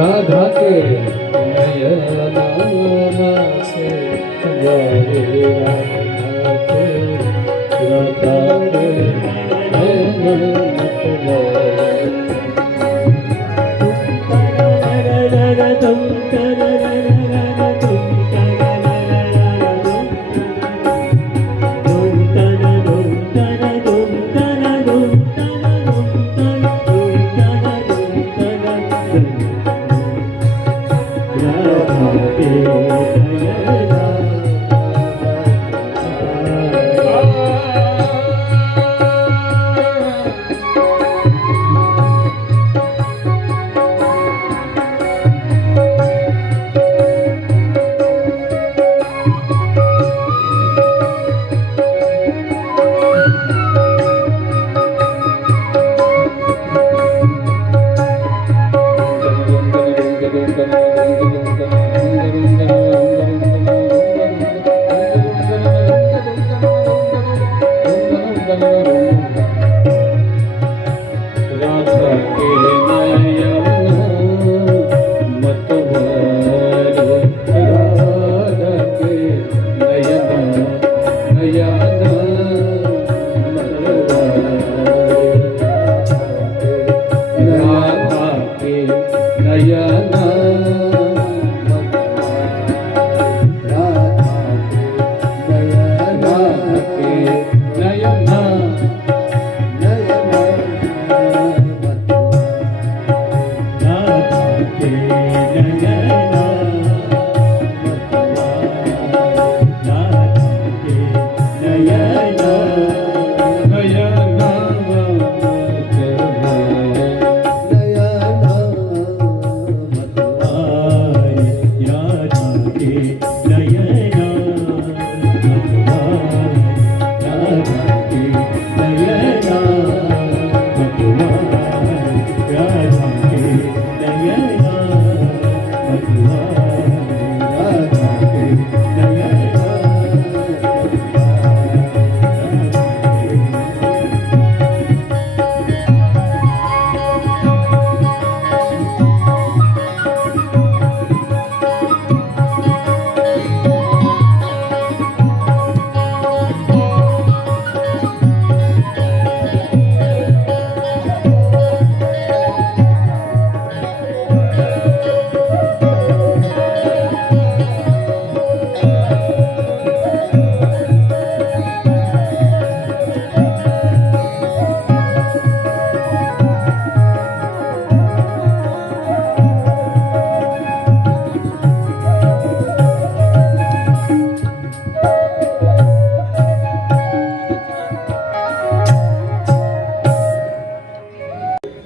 राधा के नयना के हमारे राधा के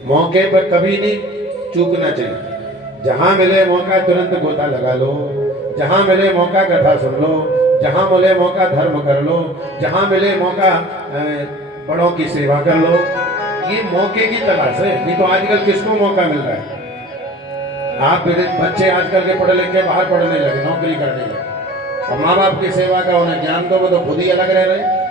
मौके पर कभी नहीं चूकना चाहिए। जहां मिले मौका तुरंत गोता लगा लो, जहां मिले मौका कथा सुन लो, जहां मिले मौका धर्म कर लो, जहां मिले मौका बड़ों की सेवा कर लो। ये मौके की तलाश है। नहीं तो आजकल किसको मौका मिल रहा है? आप बच्चे आजकल के पढ़े लिखे बाहर पढ़ने लगे, नौकरी करने लगे, और माँ बाप की सेवा का उन्हें ज्ञान दो, वो तो खुद ही अलग रह रहे।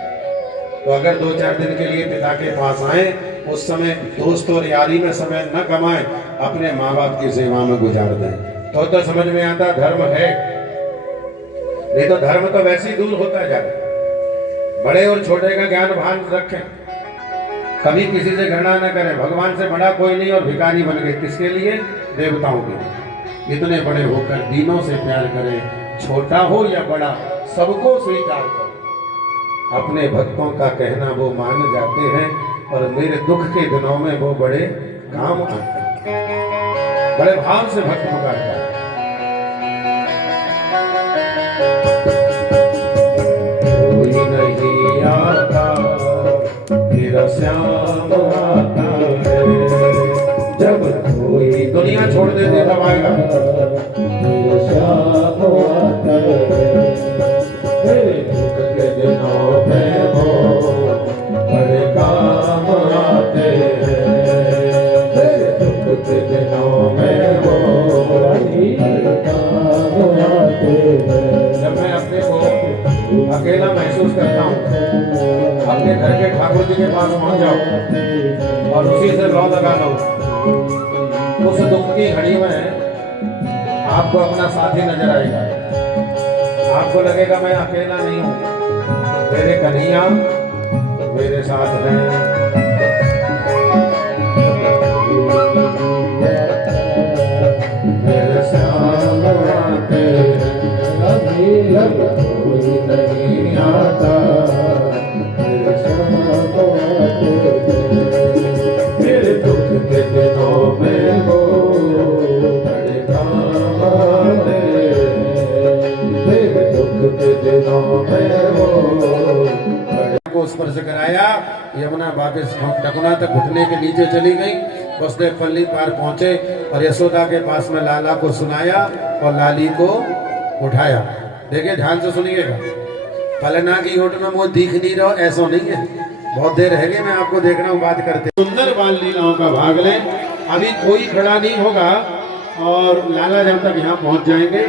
तो अगर 2-4 दिन के लिए पिता के पास आए, उस समय दोस्त और यारी में समय न कमाएं, अपने माँ बाप की सेवा में गुजार दें, तो समझ में आता धर्म है। नहीं तो धर्म तो वैसे ही दूर होता जाए। बड़े और छोटे का ज्ञान भान रखें, कभी किसी से घृणा न करें। भगवान से बड़ा कोई नहीं, और भिखारी बन गए किसके लिए? देवताओं के लिए। इतने बड़े होकर दीनों से प्यार करें, छोटा हो या बड़ा सबको स्वीकार करें। अपने भक्तों का कहना वो मान जाते हैं, और मेरे दुख के दिनों में वो बड़े काम आते हैं। बड़े भाव से भक्त पुकारता है। कोई नहीं आता तेरा श्याम आता है, जब कोई दुनिया छोड़ देते तब आएगा। तेरा श्याम आता है, तेरे दुख के दिनों में वो बड़े काम आते हैं। तेरे दुख के दिनों में वो बड़े काम आते हैं। जब मैं अपने को अकेला महसूस करता हूँ, अपने घर के ठाकुर जी के पास पहुँच जाओ और उसी से लौ लगा लो। उस दुख की घड़ी में आपको अपना साथी नजर आएगा। आपको लगेगा मैं अकेला नहीं हूँ, मेरे कन्हैया मेरे साथ हैं। मेरे श्याम आते हैं, अभी कोई नहीं आता। मेरे श्याम आते हैं, मेरे दुख के दिनों में वो बड़े काम आते हैं। मेरे दुख के दिनों में वो को स्पर्श कराया। यमुना वापस टकुना तक घुटने के नीचे चली गई। उसने पल्ली पार पहुंचे और यशोदा के पास में लाला को सुनाया और लाली को उठाया। देखिए ध्यान से सुनिएगा, फलना की ओट में वो दिख नहीं रहा, ऐसा नहीं है। बहुत देर रह गई, मैं आपको देख रहा हूँ बात करते। सुंदर बाल लीलाओं का भाग लें। अभी कोई खड़ा नहीं होगा और लाला जब तक यहाँ पहुंच जाएंगे,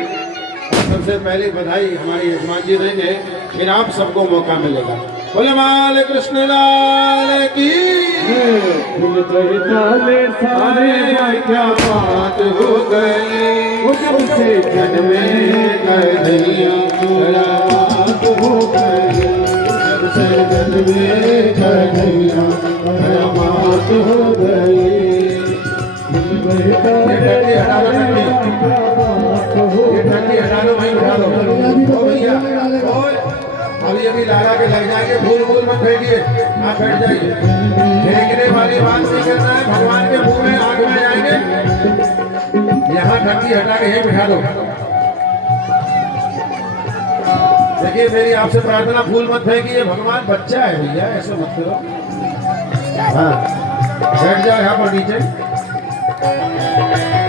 सबसे पहले बधाई हमारे यजमान जी देंगे, फिर आप सबको मौका मिलेगा। बोले माल कृष्ण लाल की। ताले सारे क्या बात हो गई, उससे जन्मे कन्हैया बात हो गई। सबसे जन्मे कन्हैया बात हो गई। ये ठंडी हटा लो भाई, उठा लो। ओ भैया अभी अभी लाला के लग जाएंगे, भूल भूल मत फेंकिए, आप बैठ जाइए। फेंकने वाली बात नहीं करना है, भगवान के मुंह में आग में जाएंगे। यहाँ ठंडी हटा के यहीं बिठा दो। देखिए मेरी आपसे प्रार्थना, फूल मत फेंकिए, भगवान बच्चा है भैया, ऐसे मत करो। हाँ बैठ जाओ यहाँ पर नीचे।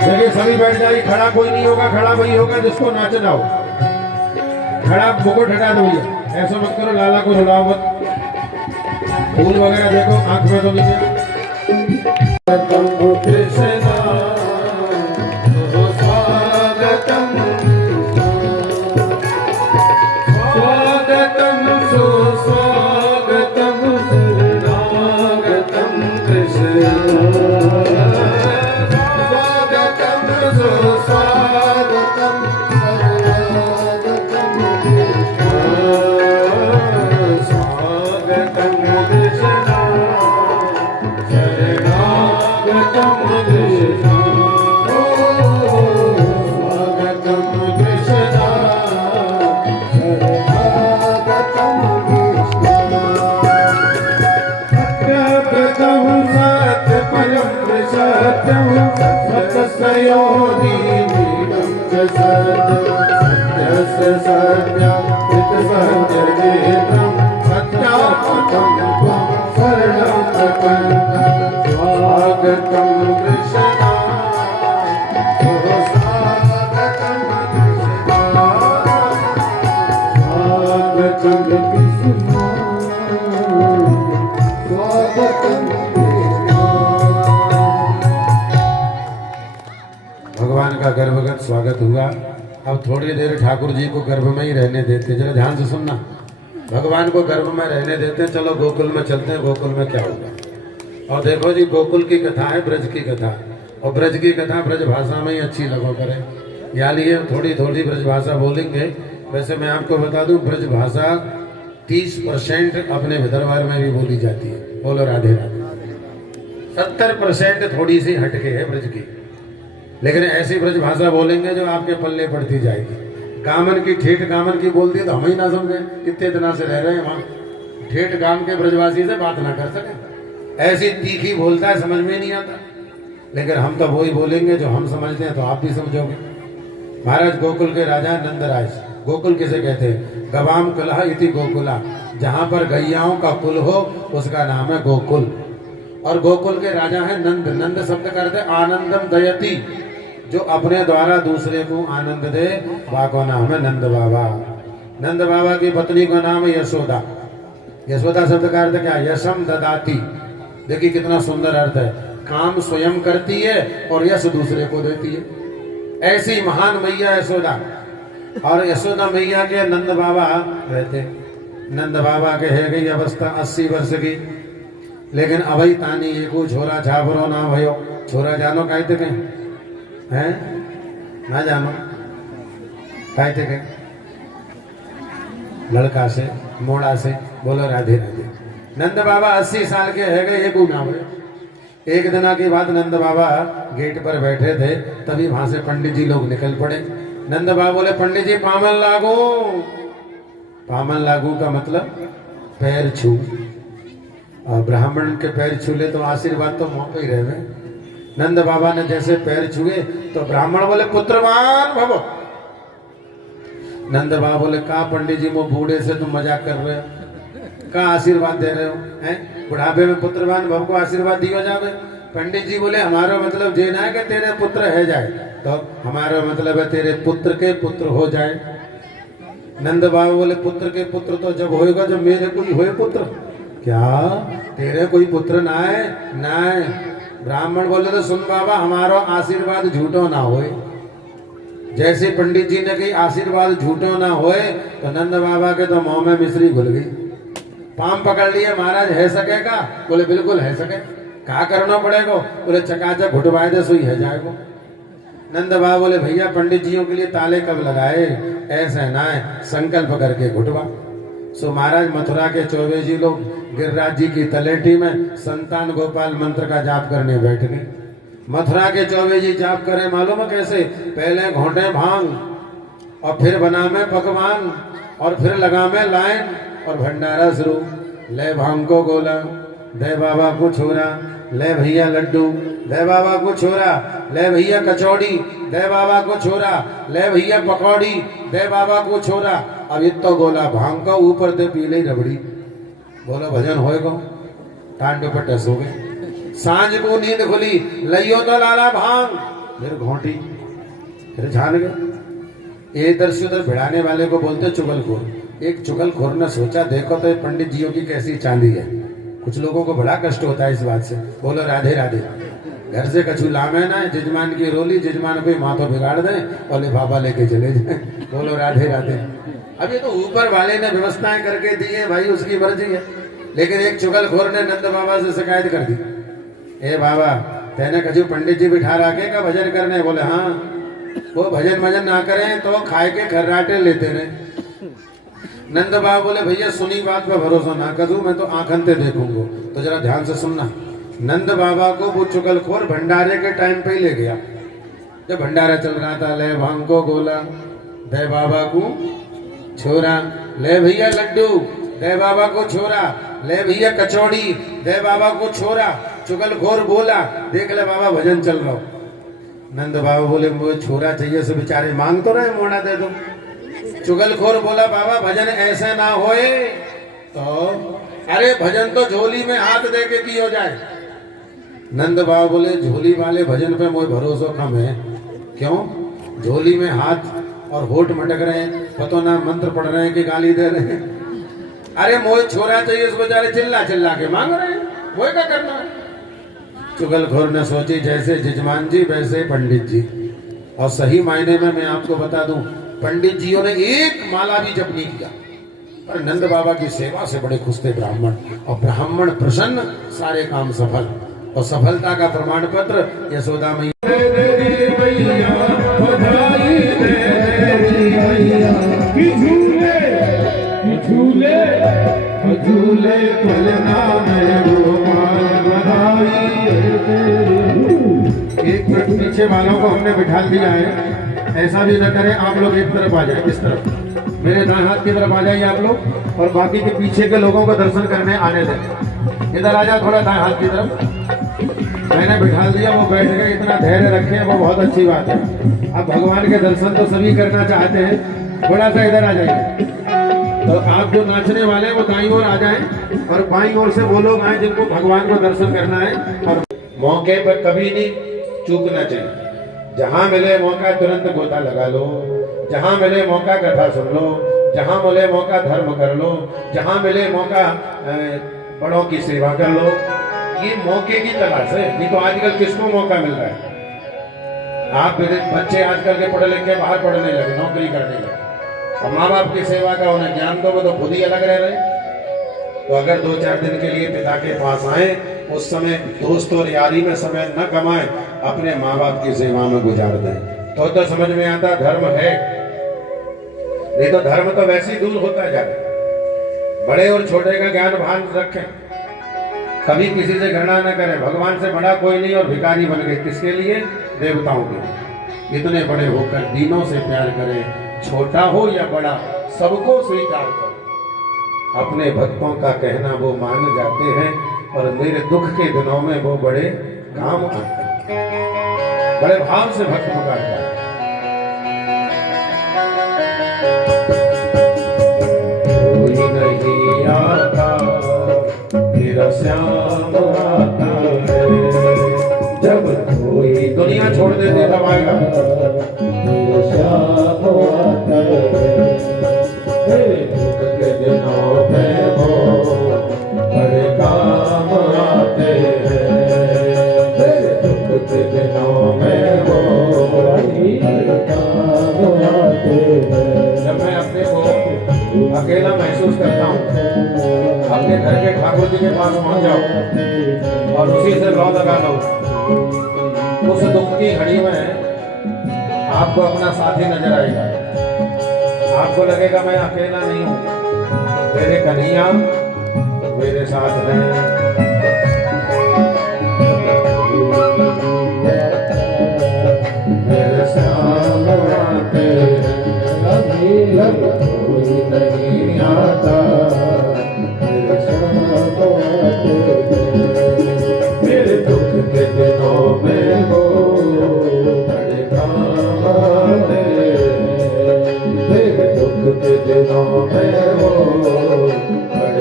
देखिए सभी बैठ जाइए, खड़ा कोई नहीं होगा, खड़ा वही होगा जिसको नाचना हो। खड़ा मुकुट हटा दो भैया, ऐसा मत करो, लाला को रुलाओ मत। फूल वगैरह देखो आंख में तो नहीं है। भगवान का गर्भगत स्वागत हुआ। अब थोड़ी देर ठाकुर जी को गर्भ में ही रहने देते। जरा ध्यान से सुनना, भगवान को गर्भ में रहने देते। चलो गोकुल में चलते हैं, गोकुल में क्या होगा। और देखो जी, गोकुल की कथा है, ब्रज की कथा। और ब्रज की कथा ब्रज भाषा में ही अच्छी लगो करे। या लिए थोड़ी थोड़ी ब्रज भाषा बोलेंगे। वैसे मैं आपको बता दूं, ब्रज भाषा 30% अपने विदर्भ में भी बोली जाती है। बोलो राधे राधे। 70% थोड़ी सी हटके है ब्रज की, लेकिन ऐसी ब्रज भाषा बोलेंगे जो आपके पल्ले पड़ती जाएगी। गामन की ठेठ गामन की बोलती है तो हम ही ना समझे, कितने दिनों से रह रहे हैं वहाँ। ठेठ गाम के ब्रजवासी से बात ना कर सके, ऐसी तीखी बोलता है, समझ में नहीं आता। लेकिन हम तो वही बोलेंगे जो हम समझते हैं, तो आप भी समझोगे। महाराज गोकुल के राजा नंदराज। गोकुल किसे कहते हैं? गवाम कुलह इति गोकुला। जहाँ पर गैयाओं का कुल हो उसका नाम है गोकुल। और गोकुल के राजा है नंद। नंद शब्द करते आनंदम दयति, जो अपने द्वारा दूसरे को आनंद दे, वह को नाम है नंद बाबा। नंद बाबा की पत्नी का नाम है यशोदा। यशोदा शब्द का अर्थ क्या? यशम ददाती। देखिए कितना सुंदर अर्थ है। काम स्वयं करती है और यश दूसरे को देती है। ऐसी महान मैया यशोदा। और यशोदा मैया के नंद बाबा रहते। नंद बाबा के है गई अवस्था 80 वर्ष की, लेकिन अभी तानी एको छोरा झाबरो ना भयो। छोरा जानो कहते हैं? ना जानो काय थे के लड़का से मोड़ा से बोलो राधे राधे। नंद बाबा 80 साल के है गए, एक ना हुए। एक दिन के बाद नंद बाबा गेट पर बैठे थे, तभी वहां से पंडित जी लोग निकल पड़े। नंद बाबा बोले पंडित जी पामन लागू। पामन लागू का मतलब पैर छू, और ब्राह्मण के पैर छू ले तो आशीर्वाद तो मौके ही रहे। नंद बाबा ने जैसे पैर छुए तो ब्राह्मण बोले पुत्रवान भव। नंद बाबा बोले का पंडित जी वो बूढ़े से तुम मजाक कर रहे हो, का आशीर्वाद दे रहे हो हैं? बुढ़ापे में पुत्रवान भव को आशीर्वाद दिया जावे? पंडित जी बोले हमारा मतलब ये ना है कि तेरे पुत्र है जाए, तो हमारा मतलब है तेरे पुत्र के पुत्र हो जाए। नंद बाबा बोले पुत्र के पुत्र तो जब होएगा जब मेरे कोई होए पुत्र। क्या तेरे कोई पुत्र ना है? ना है। ब्राह्मण बोले तो सुन बाबा हमारा आशीर्वाद झूठो ना होए। जैसे पंडित जी ने कही आशीर्वाद झूठो ना होए, तो नंद बाबा के तो मुंह में मिश्री घुल गई। पाम पकड़ लिए, महाराज है सकेगा? बोले बिल्कुल है सके। क्या करना पड़ेगा? बोले चकाचक घुटवाए दे सुई है जाएगा। नंद बाबा बोले भैया पंडित जियों के लिए ताले कब लगाए? ऐसे ना है, संकल्प करके घुटवा। सो महाराज मथुरा के चौबे जी लोग गिरिराज जी की तलेटी में संतान गोपाल मंत्र का जाप करने बैठ गए। मथुरा के चौबे जी जाप करें मालूम है कैसे? पहले घोंटे भांग, और फिर बना में पकवान, और फिर लगा में लाइन, और भंडारा शुरू। ले भांग को गोला, दे बाबा को छोरा, ले भैया लड्डू, दे बाबा को छोरा, ले भैया कचौड़ी, दे बाबा को छोरा, ले भैया पकौड़ी, दे बाबा को छोरा। अब इतो गोला भांग का ऊपर दे पीले रबड़ी। बोलो भजन होएगा? टांड पे टस हो गए। सांझ को नींद खुली, लइयो तो लाला भांग, फिर घोंटी, फिर छान गए। इधर से उधर भिड़ाने वाले को बोलते चुगलखोर। एक चुगलखोर ने सोचा देखो तो पंडित जियों की कैसी चांदी है। कुछ लोगों को बड़ा कष्ट होता है इस बात से। बोलो राधे राधे। घर से कछु लामे ना, जजमान की रोली, जजमान कोई माथो बिगाड़ दे और लिफाफा लेके चले जाए। बोलो राधे राधे। अब ये तो ऊपर वाले ने व्यवस्थाएं करके दी है भाई, उसकी मर्जी है। लेकिन एक चुगलखोर ने नंद बाबा से शिकायत कर दी, ए बाबा तेने कछु पंडित जी बिठा रखे का भजन करने? बोले हाँ। वो भजन भजन ना करें तो खाए के खर्राटे लेते रहे। नंद बाबा बोले भैया सुनी बात पे भरोसा ना करूं, मैं तो आंखन से देखूंगा, तो जरा ध्यान से सुनना। नंद बाबा को वो चुगलखोर भंडारे के टाइम पे ही ले गया। जब भंडारा चल रहा था, ले भांग को गोला, दे बाबा को छोरा, ले भैया लड्डू, दे बाबा को छोरा, ले भैया कचौड़ी, दे बाबा को छोरा। चुगलखोर बोला देख ले बाबा भजन चल रहा हो। नंद बाबा बोले मुझे छोरा चाहिए, से बेचारे मांग तो रहे, मोड़ा दे दो। चुगलखोर बोला बाबा भजन ऐसे ना होए, तो अरे भजन तो झोली में हाथ दे के की हो जाए। नंद बाबा बोले झोली वाले भजन पे मुझे भरोसा कम है। क्यों? झोली में हाथ और होठ मटक रहे हैं, पतो ना मंत्र पढ़ रहे हैं कि गाली दे रहे हैं। अरे मोए छोरा चाहिए, उस बेचारे चिल्ला चिल्ला के मांग रहे हैं, वो क्या करना है? चुगलखोर ने सोची जैसे जजमान जी वैसे पंडित जी। और सही मायने में मैं आपको बता दूं, पंडित जियों ने एक माला भी जप नहीं किया, पर नंद बाबा की सेवा से बड़े खुश थे ब्राह्मण। और ब्राह्मण प्रसन्न, सारे काम सफल। और सफलता का प्रमाण पत्र यशोदा मैया झूले पलना में गोपाल बधाई। एक मिनट पीछे वालों को हमने बिठा दिया है, ऐसा भी न करें। आप लोग एक तरफ आ जाए, इस तरफ मेरे दाएं हाथ की तरफ आ जाइए आप लोग, और बाकी के पीछे के लोगों को दर्शन करने आने दें। इधर आ जाओ थोड़ा दाएं हाथ की तरफ। मैंने बिठा दिया, वो बैठ गए, इतना धैर्य रखे, वो बहुत अच्छी बात है। अब भगवान के दर्शन तो सभी करना चाहते हैं, थोड़ा सा इधर आ जाइए। तो आप जो नाचने वाले हैं वो दाईं ओर आ जाएं, और बाईं ओर से वो लोग आए जिनको भगवान को दर्शन करना है। और मौके पर कभी नहीं चूकना चाहिए। जहां मिले मौका तुरंत गोता लगा लो, जहां मिले मौका कथा सुन लो, जहां मिले मौका धर्म कर लो, जहां मिले मौका बड़ों की सेवा कर लो। ये मौके की तलाश है, नहीं तो आजकल किसको मौका मिल रहा है? आप बच्चे आजकल के पढ़े लिखे बाहर पढ़ने लगे, नौकरी करने लगे, और माँ बाप की सेवा का उन्हें ज्ञान दो, वो तो खुद ही अलग रह रहे। तो अगर 2-4 दिन के लिए पिता के पास आए, उस समय दोस्त और यारी में समय न कमाएं, अपने माँ बाप की सेवा में गुजार दें। तो समझ में आता धर्म है, नहीं तो धर्म तो वैसे ही दूर होता जाता। बड़े और छोटे का ज्ञान भान रखें, कभी किसी से घृणा न करें। भगवान से बड़ा कोई नहीं और भिखारी बन गए, किसके लिए? देवताओं के लिए। इतने बड़े होकर दीनों से प्यार करें, छोटा हो या बड़ा सबको स्वीकार करें। अपने भक्तों का कहना वो मान जाते हैं और मेरे दुख के दिनों में वो बड़े काम आते हैं। बड़े भाव से भक्त पुकारता है। कोई नहीं आता मेरा श्याम आता है, जब कोई दुनिया छोड़ देते तब आएगा। मेरा श्याम आता है, दुख के दिनों में वो बड़े काम आते हैं, दुख के दिनों में वो बड़े काम आते हैं। जब मैं अपने को अकेला महसूस करता हूँ, अपने घर के ठाकुर जी के पास पहुंच जाओ और उसी से लौ लगा लो, उस दुख की घड़ी में आपको अपना साथी नजर आएगा। आपको लगेगा मैं अकेला नहीं हूँ, मेरे कन्हैया मेरे साथ हैं।